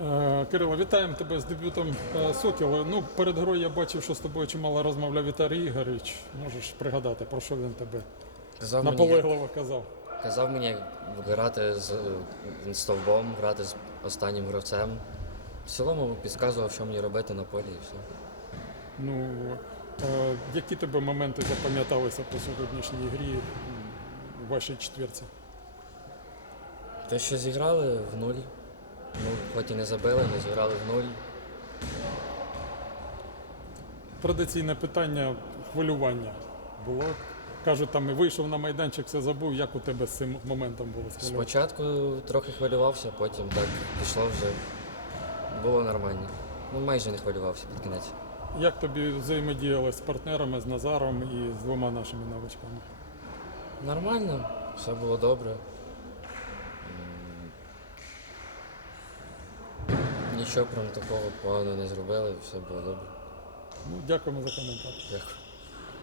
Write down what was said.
Е, Кирило, вітаємо тебе з дебютом е, Сокіла. Ну, перед грою я бачив, що з тобою чимало розмовляв Віталій Ігорович. Можеш пригадати, про що він тебе Казав мені, наполегливо казав. казав мені грати з е, стовбом, грати з останнім гравцем. В цілому підказував, що мені робити на полі і все. Ну, е, які тебе моменти запам'яталися по сьогоднішній грі у вашій четвірці? Те, що зіграли в нуль. Ну, хоч і не забили, але зіграли в нуль. Традиційне питання хвилювання було. Кажуть, там і вийшов на майданчик, все забув. Як у тебе з цим моментом було з? Спочатку трохи хвилювався, потім так пішло вже. Було нормально. Ну, майже не хвилювався під кінець. Як тобі взаємодіялось з партнерами, з Назаром і з двома нашими новачками? Нормально, все було добре. Нічого прям такого поганого не зробили, все було добре. Ну, дякуємо за коментар. Дякую.